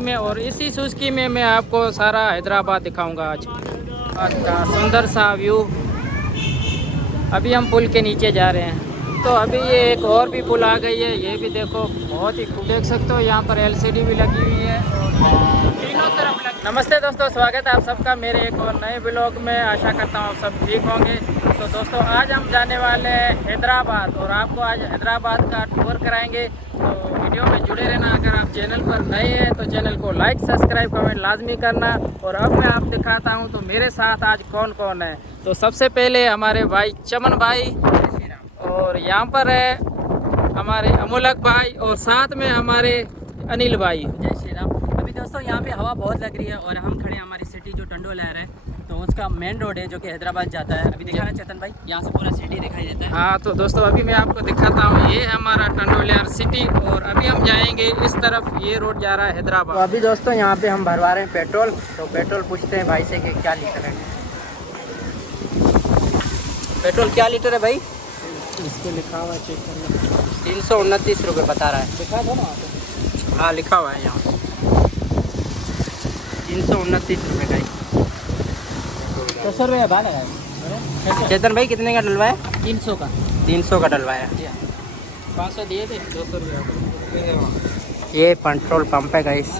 में और इसी सुजुकी में मैं आपको सारा हैदराबाद दिखाऊंगा आज का सुंदर सा व्यू। अभी हम पुल के नीचे जा रहे हैं तो अभी ये एक और भी पुल आ गई है। ये भी देखो बहुत ही खूब देख सकते हो, यहाँ पर एलसीडी भी लगी हुई है और तीनों तरफ लगी। नमस्ते दोस्तों, स्वागत है आप सबका मेरे एक और नए ब्लॉग में। आशा करता हूँ आप सब ठीक होंगे। तो दोस्तों आज हम जाने वाले हैं हैदराबाद और आपको आज हैदराबाद का टूर कराएंगे। तो वीडियो में जुड़े रहना। अगर आप चैनल पर नए हैं तो चैनल को लाइक सब्सक्राइब कमेंट लाजमी करना। और अब मैं आप दिखाता हूँ तो मेरे साथ आज कौन कौन है। तो सबसे पहले हमारे भाई चमन भाई और यहाँ पर है हमारे अमोलक भाई और साथ में हमारे अनिल भाई। जय श्री राम। अभी दोस्तों यहाँ पे हवा बहुत लग रही है और हम खड़े हैं हमारी सिटी जो टंडोलहर है, तो उसका मेन रोड है जो कि हैदराबाद जाता है। अभी दिखा रहा है चेतन भाई, यहाँ से पूरा सिटी दिखाई देता है। हाँ तो दोस्तों अभी मैं आपको दिखाता हूँ, ये है हमारा टंडोलहर सिटी और अभी हम जाएंगे इस तरफ। ये रोड जा रहा है हैदराबाद। तो अभी दोस्तों यहाँ पे हम भरवा रहे हैं पेट्रोल। तो पेट्रोल पूछते हैं भाई से कि क्या लीटर है पेट्रोल, क्या लीटर है भाई? इसको लिखा हुआ है, चेक करना। 329 रुपये बता रहा है। लिखा था ना? हाँ लिखा हुआ है यहाँ 329 रुपये का ही। 200 रुपये भाड़ा है। चेतन भाई कितने का डलवाया? 300 का। 300 का डलवाया। 500 दिए थे, 200 रुपये। ये पेट्रोल पंप है गाइस।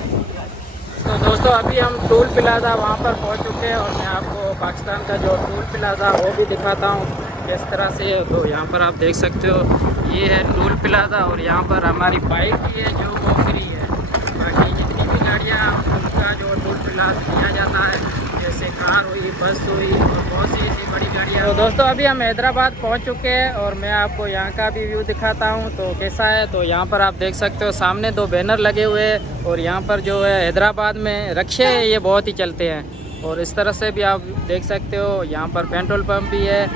तो दोस्तों अभी हम टोल प्लाजा वहाँ पर पहुँच चुके हैं और मैं आपको पाकिस्तान का जो टोल प्लाजा वो भी दिखाता हूँ किस तरह से। तो यहाँ पर आप देख सकते हो ये है टोल प्लाजा और यहाँ पर हमारी बाइक भी है जो वो फ्री है। बाकी जितनी भी गाड़ियाँ उनका जो टोल प्लाजा दिया जाता है, जैसे कार हुई, बस हुई और बहुत सी ऐसी बड़ी गाड़ियाँ। तो दोस्तों अभी हम हैदराबाद पहुँच चुके हैं और मैं आपको यहाँ का भी व्यू दिखाता हूँ तो कैसा है। तो यहाँ पर आप देख सकते हो सामने 2 बैनर लगे हुए हैं और यहाँ पर जो है हैदराबाद में रिक्शे ये बहुत ही चलते हैं। और इस तरह से भी आप देख सकते हो यहाँ पर पेट्रोल पंप भी है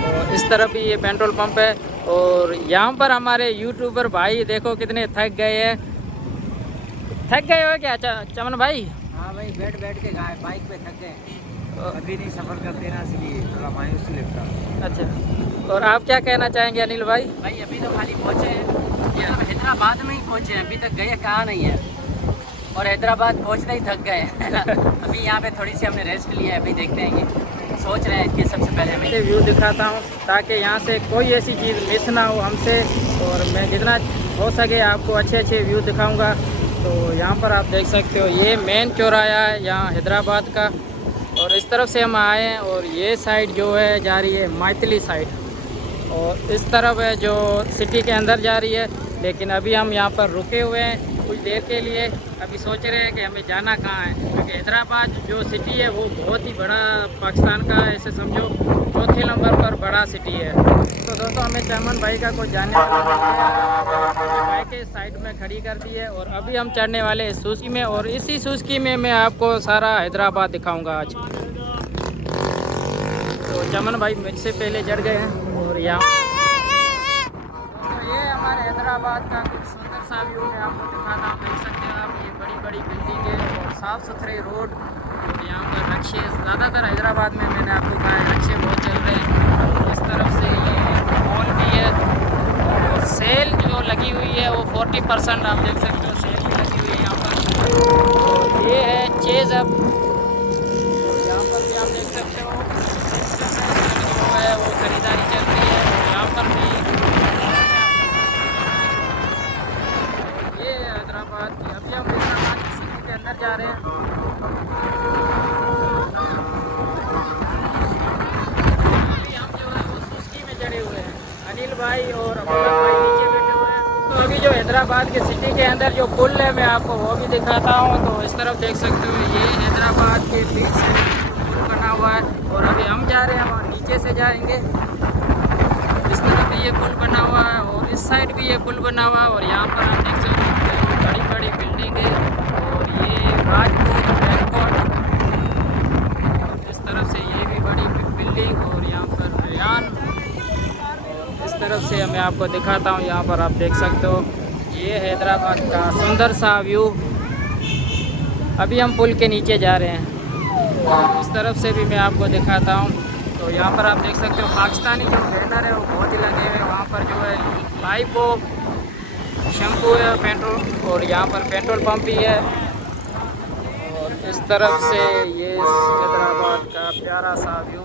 और इस तरफ भी ये पेट्रोल पंप है। और यहाँ पर हमारे यूट्यूबर भाई देखो कितने थक गए हैं। थक गए हो क्या चमन भाई? हाँ भाई, बैठ बैठ के बाइक पे थक गए। अभी नहीं सफ़र करते ना, इसलिए थोड़ा मायूसी लगता है। अच्छा, और आप क्या कहना चाहेंगे अनिल भाई? भाई अभी तो खाली पहुँचे हैं, मतलब हैदराबाद में ही पहुँचे हैं, अभी तक गए कहाँ नहीं है और हैदराबाद पहुँचते ही थक गए। अभी यहाँ पे थोड़ी सी हमने रेस्ट लिया है, अभी देखते हैं कि सोच रहे हैं कि सबसे पहले हमें व्यू दिखाता हूँ ताकि यहाँ से कोई ऐसी चीज़ मिस ना हो हमसे और मैं जितना हो सके आपको अच्छे अच्छे व्यू दिखाऊंगा। तो यहाँ पर आप देख सकते हो ये मेन चौराहा है यहाँ हैदराबाद का और इस तरफ से हम आए हैं और ये साइड जो है जा रही है मैथिली साइड और इस तरफ है जो सिटी के अंदर जा रही है। लेकिन अभी हम यहाँ पर रुके हुए हैं कुछ देर के लिए। अभी सोच रहे हैं कि हमें जाना कहाँ है, क्योंकि हैदराबाद जो सिटी है वो बहुत ही बड़ा पाकिस्तान का ऐसे समझो 4थे नंबर पर बड़ा सिटी है। तो दोस्तों हमें चमन भाई का कुछ जानने वाला बाइक साइड में खड़ी कर दी है और अभी हम चढ़ने वाले हैं सुजुकी में और इसी सुजुकी में मैं आपको सारा हैदराबाद दिखाऊँगा आज। तो चमन भाई मुझसे पहले चढ़ गए हैं और यहाँ ये हमारे हैदराबाद का कुछ सुंदर सा व्यू मैं आपको दिखाता हूँ। देख सकते हैं आप ये बड़ी बड़ी बिल्डिंगें और साफ़ सुथरे रोड और यहाँ पर रिक्शे ज़्यादातर हैदराबाद में मैंने आपको कहा है रिक्शे बहुत चल रहे हैं। इस तरफ से ये मॉल भी है और सेल जो लगी हुई है वो 40% आप देख सकते हो सेल भी लगी हुई है यहाँ पर। ये है चेज अप, यहाँ पर भी आप देख सकते हो जो है वो खरीदारी चल रही है। यहाँ पर भी हैदराबाद की अभी हम हैदराबाद की सिटी के अंदर जा रहे हैं। अभी हम जो है वो सुजुकी में चढ़े हुए हैं, अनिल भाई और अमोलक भाई नीचे बैठे हुए हैं। तो अभी जो हैदराबाद के सिटी के अंदर जो पुल है मैं आपको वो भी दिखाता हूँ। तो इस तरफ देख सकते हो ये हैदराबाद के बीच से पुल बना हुआ है और अभी हम जा रहे हैं वहाँ नीचे से जाएंगे। इस तरफ भी ये पुल बना हुआ है और इस साइड भी ये पुल बना हुआ है और यहाँ पर आप देख सकते हो बड़ी बड़ी बिल्डिंग है और ये राजकोट एयरपोर्ट और इस तरफ से ये भी बड़ी बिल्डिंग और यहाँ पर रेयान। इस तरफ से मैं आपको दिखाता हूँ, यहाँ पर आप देख सकते हो ये हैदराबाद का सुंदर सा व्यू। अभी हम पुल के नीचे जा रहे हैं, इस तरफ से भी मैं आपको दिखाता हूँ। तो यहाँ पर आप देख सकते हो पाकिस्तानी जो बैनर है वो बहुत ही लगे हुए हैं। वहाँ पर जो है लाइफ वो शैम्पू है पेट्रोल और यहाँ पर पेट्रोल पंप भी है इस तरफ से ये हैदराबाद का प्यारा सा व्यू,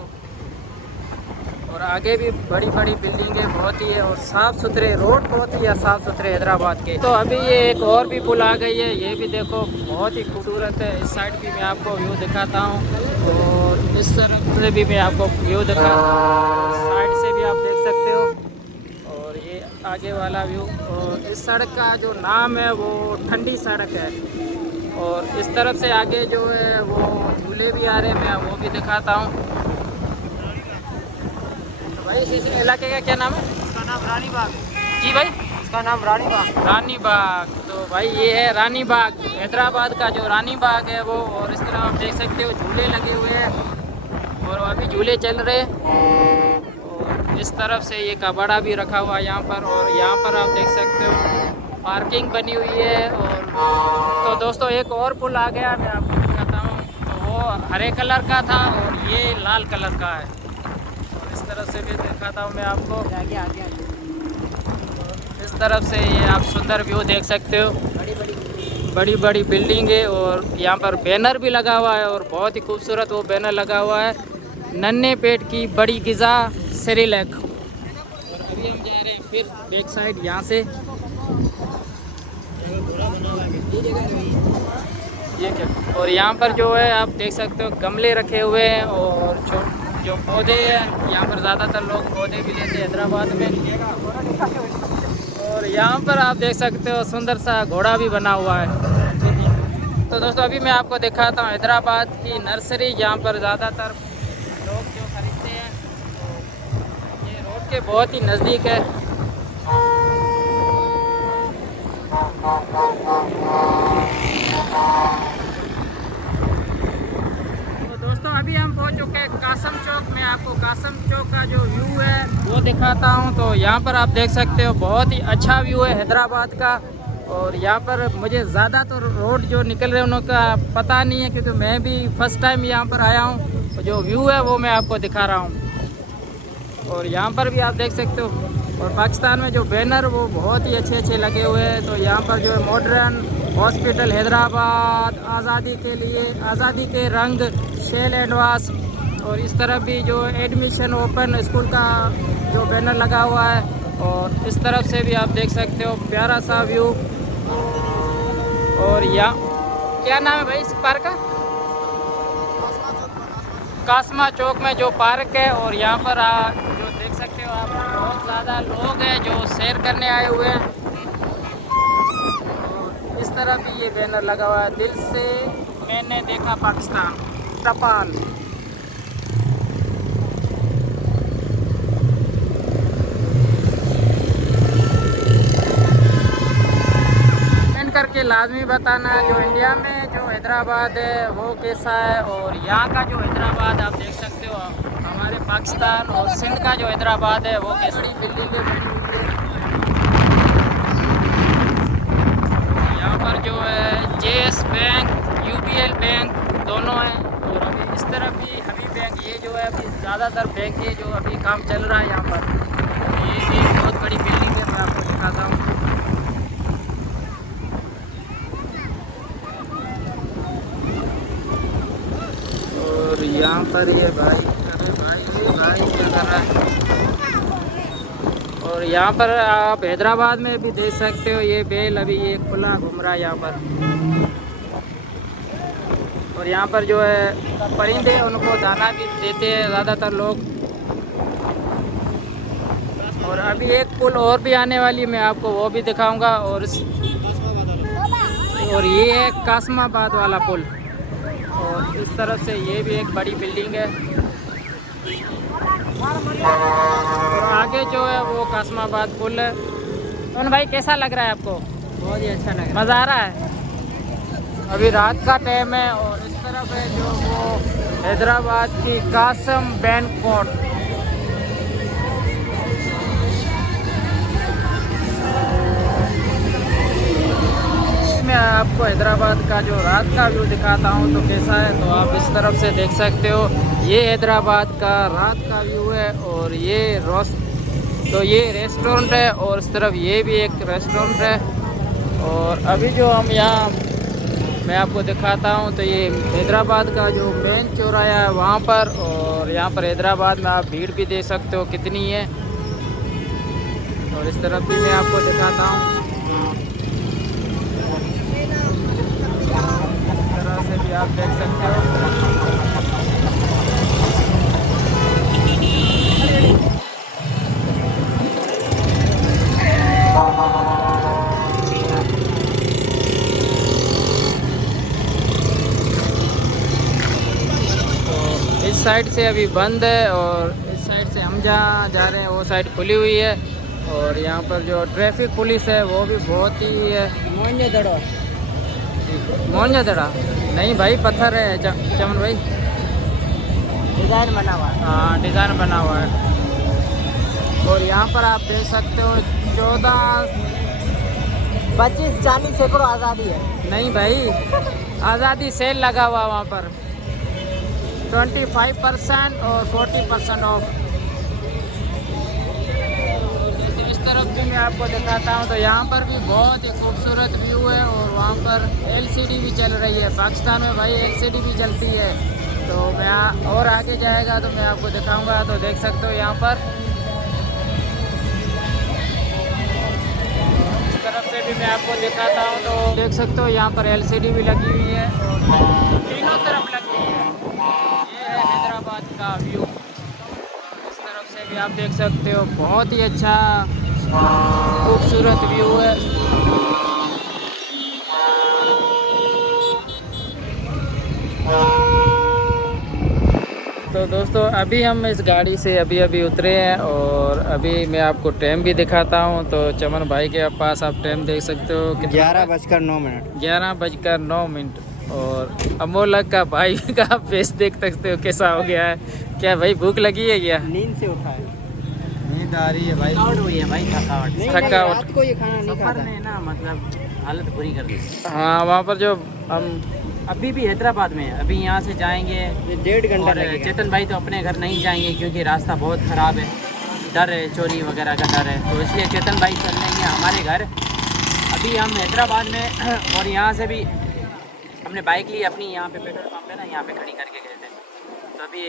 और आगे भी बड़ी बड़ी बिल्डिंगें बहुत ही है और साफ़ सुथरे रोड बहुत ही है, साफ़ सुथरे हैदराबाद के। तो अभी ये एक और भी पुल आ गई है, ये भी देखो बहुत ही खूबसूरत है। इस साइड भी मैं आपको व्यू दिखाता हूँ और इस तरफ से भी मैं आपको व्यू दिखाता हूँ, साइड से भी आप देख सकते हो। और ये आगे वाला व्यू, और इस सड़क का जो नाम है वो ठंडी सड़क है। और इस तरफ से आगे जो है वो झूले भी आ रहे हैं, मैं वो भी दिखाता हूँ। भाई इस इलाके का क्या नाम है? इसका नाम रानी बाग। जी भाई, इसका नाम रानी बाग। रानी बाग। तो भाई ये है रानी बाग, हैदराबाद का जो रानी बाग है वो। और इस तरह आप देख सकते हो झूले लगे हुए हैं और अभी झूले चल रहे हैं। और इस तरफ से ये कबाड़ा भी रखा हुआ है यहाँ पर, और यहाँ पर आप देख सकते हो पार्किंग बनी हुई है। और तो दोस्तों एक और पुल आ गया, मैं आपको दिखाता हूँ। तो वो हरे कलर का था और ये लाल कलर का है। और इस तरफ से भी दिखाता हूँ मैं आपको, आगे इस तरफ से ये आप सुंदर व्यू देख सकते हो। बड़ी बड़ी बिल्डिंग है और यहाँ पर बैनर भी लगा हुआ है, और बहुत ही खूबसूरत वो बैनर लगा हुआ है, नन्हे पेट की बड़ी गिज़ा सेरेलैक। और अभी हम जा रहे हैं फिर बैक साइड यहाँ से। ये क्या, और यहाँ पर जो है आप देख सकते हो गमले रखे हुए हैं, और जो पौधे हैं यहाँ पर ज़्यादातर लोग पौधे भी लेते हैं हैदराबाद में। और यहाँ पर आप देख सकते हो सुंदर सा घोड़ा भी बना हुआ है। तो दोस्तों अभी मैं आपको दिखाता हूँ हैदराबाद की नर्सरी, जहाँ पर ज़्यादातर लोग जो खरीदते हैं। तो ये रोड के बहुत ही नज़दीक है। तो दोस्तों अभी हम पहुंच चुके हैं कासम चौक में। आपको कासम चौक का जो व्यू है वो दिखाता हूं। तो यहाँ पर आप देख सकते हो बहुत ही अच्छा व्यू है हैदराबाद का। और यहाँ पर मुझे ज़्यादा तो रोड जो निकल रहे हैं उनका पता नहीं है, क्योंकि मैं भी फर्स्ट टाइम यहाँ पर आया हूँ। तो जो व्यू है वो मैं आपको दिखा रहा हूँ। और यहाँ पर भी आप देख सकते हो। और पाकिस्तान में जो बैनर वो बहुत ही अच्छे अच्छे लगे हुए हैं। तो यहाँ पर जो है मॉडर्न हॉस्पिटल हैदराबाद, आज़ादी के लिए आज़ादी के रंग, शेल एडवांस। और इस तरफ भी जो एडमिशन ओपन स्कूल का जो बैनर लगा हुआ है। और इस तरफ से भी आप देख सकते हो प्यारा सा व्यू। और यहाँ क्या नाम है भाई इस पार्क का? कासमा चौक में जो पार्क है। और यहाँ पर जो देख सकते हो आप बहुत ज़्यादा लोग हैं जो सैर करने आए हुए हैं। और इस तरह भी ये बैनर लगा हुआ है, दिल से मैंने देखा पाकिस्तान, टपाल। करके लाजमी बताना जो इंडिया में जो हैदराबाद है वो कैसा है, और यहाँ का जो हैदराबाद आप देख सकते हो हमारे पाकिस्तान और सिंध का जो हैदराबाद है वो कैसी बिल्डिंगें बनी हुई है। यहाँ पर जो है जेएस बैंक, यूबीएल बैंक दोनों हैं। और अभी इस तरफ भी हबीब बैंक, ये जो है अभी ज़्यादातर बैंक है जो अभी काम चल रहा है यहाँ पर। ये भी बहुत बड़ी बिल्डिंग है, मैं आपको दिखाता हूँ। और यहाँ पर ये भाई, अरे भाई क्या कर रहा है। और यहाँ पर आप हैदराबाद में भी देख सकते हो ये बैल अभी ये खुला घूम रहा है यहाँ पर। और यहाँ पर जो है परिंदे उनको दाना भी देते हैं ज़्यादातर लोग। और अभी एक पुल और भी आने वाली, मैं आपको वो भी दिखाऊंगा। और ये है कासमाबाद वाला पुल। और इस तरफ से ये भी एक बड़ी बिल्डिंग है। और आगे जो है वो कासमाबाद पुल है। तो भाई कैसा लग रहा है आपको? बहुत ही अच्छा लग रहा है, मज़ा आ रहा है। अभी रात का टाइम है और इस तरफ है जो वो हैदराबाद की कासम बैंक कोर्ट। मैं आपको हैदराबाद का जो रात का व्यू दिखाता हूँ तो कैसा है। तो आप इस तरफ से देख सकते हो ये हैदराबाद का रात का व्यू है। और ये तो ये रेस्टोरेंट है और इस तरफ ये भी एक रेस्टोरेंट है। और अभी जो हम यहाँ मैं आपको दिखाता हूँ। तो ये हैदराबाद का जो मेन चौराहा है वहाँ पर, और यहाँ पर हैदराबाद में आप भीड़ भी देख सकते हो कितनी है। और इस तरफ भी मैं आपको दिखाता हूँ, इस तरह से भी आप देख सकते हो। इस साइड से अभी बंद है, और इस साइड से हम जहाँ जा रहे हैं वो साइड खुली हुई है। और यहाँ पर जो ट्रैफिक पुलिस है वो भी बहुत ही है। मोहनजोदड़ो नहीं भाई, पत्थर है चमन भाई, डिज़ाइन बना हुआ है। हाँ डिज़ाइन बना हुआ है। और यहाँ पर आप देख सकते हो 14 25-40 सैकड़ों आज़ादी है। नहीं भाई, आज़ादी सेल लगा हुआ वहाँ पर 25% और 40% ऑफ। इस तरफ भी मैं आपको दिखाता हूँ। तो यहाँ पर भी बहुत ही खूबसूरत व्यू है, और वहाँ पर LCD भी चल रही है। पाकिस्तान में भाई LCD भी चलती है। तो मैं और आगे जाएगा तो मैं आपको दिखाऊंगा। तो देख सकते हो यहाँ पर, इस तरफ से भी मैं आपको दिखाता हूँ। तो देख सकते हो यहाँ पर LCD भी लगी हुई है, और तीनों तरफ लगी हुई है। ये है हैदराबाद का व्यू। इस तरफ से भी आप देख सकते हो, बहुत ही अच्छा खूबसूरत व्यू है। तो दोस्तों अभी हम इस गाड़ी से अभी उतरे हैं, और अभी मैं आपको टाइम भी दिखाता हूं। तो चमन भाई के पास आप टाइम देख सकते हो, 11:09। 11:09। और अमोलक का भाई का फेस देख सकते हो कैसा हो गया है। क्या भाई भूख लगी है क्या? नींद से उठा है, नींद आ रही है भाई। थकावट हुई है भाई, थकावट। थकावट। रात को ये खाना नहीं खाता ने ना, मतलब हालत बुरी कर दी। हाँ वहाँ पर जो हम अभी भी हैदराबाद में है, अभी यहाँ से जाएंगे 1.5 घंटा लगेगा। चेतन भाई तो अपने घर नहीं जाएंगे क्योंकि रास्ता बहुत ख़राब है, डर है, चोरी वगैरह का डर है। तो इसलिए चेतन भाई चल लेंगे हमारे घर। अभी हम हैदराबाद में, और यहाँ से भी हमने बाइक ली अपनी, यहाँ पे पेट्रोल पंप है ना, यहाँ पे खड़ी करके गए थे। तो अभी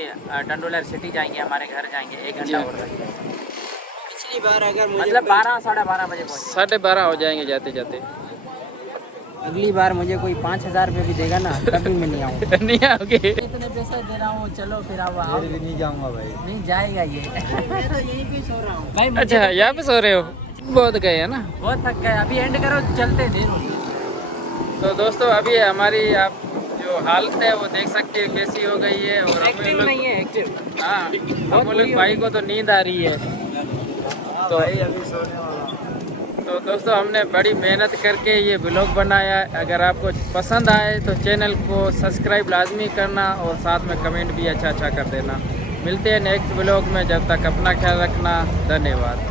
डंडोलर सिटी जाएंगे, हमारे घर जाएंगे, 1 घंटा और लगेगा। पिछली बार अगर मुझे मतलब 12-12:30 बजे पहुँचे। 12:30 हो जाएंगे जाते जाते। अगली बार मुझे कोई 5,000 रुपये भी देगा ना, कभी मैं नहीं आऊँगा। नहीं आओगे? इतने पैसे दे रहा हूँ, चलो फिर आओ। फिर भी नहीं जाऊंगा भाई। नहीं जाएगा ये। मैं तो यहीं पे सो रहा हूँ भाई। अच्छा यहाँ पे सो रहे हो? बहुत गए है ना। बहुत थक गए, अभी एंड करो, चलते देर हो रही है। तो दोस्तों अभी हमारी आप जो हालत है वो देख सकते हैं कैसी हो गई है। और हम एक्टिव लोग, नहीं है, एक्टिव। हाँ हम लोग भाई को तो नींद आ रही है। तो भाई अभी सोने वाला हूँ। तो दोस्तों हमने बड़ी मेहनत करके ये ब्लॉग बनाया। अगर आपको पसंद आए तो चैनल को सब्सक्राइब लाजमी करना, और साथ में कमेंट भी अच्छा कर देना। मिलते हैं नेक्स्ट ब्लॉग में, जब तक अपना ख्याल रखना। धन्यवाद।